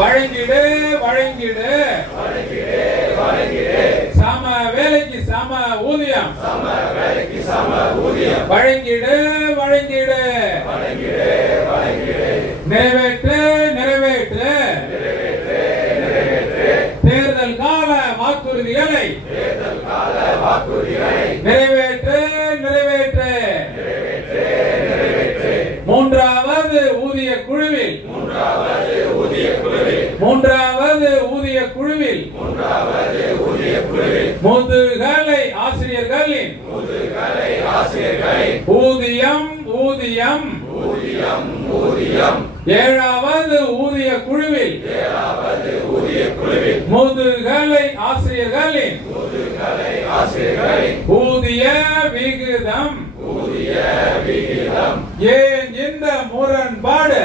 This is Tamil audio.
வழங்கிடு வழங்கிடு சம வேலைக்கு சம ஊதியம் வழங்கிடு வழங்கிடு நிறைவேற்று நிறைவேற்று தேர்தல் கால வாக்குறுதிகளை நிறைவேற்று நிறைவேற்று மூன்றாவது ஊதிய குழுவில் முதுகலை ஆசிரியர்களின் ஊதியம் ஊதியம் ஏழாவது ஊதிய குழுவில் முதுகலை ஆசிரியர்களின் ஊதிய விகிதம் ஏன் இந்த முரண்பாடு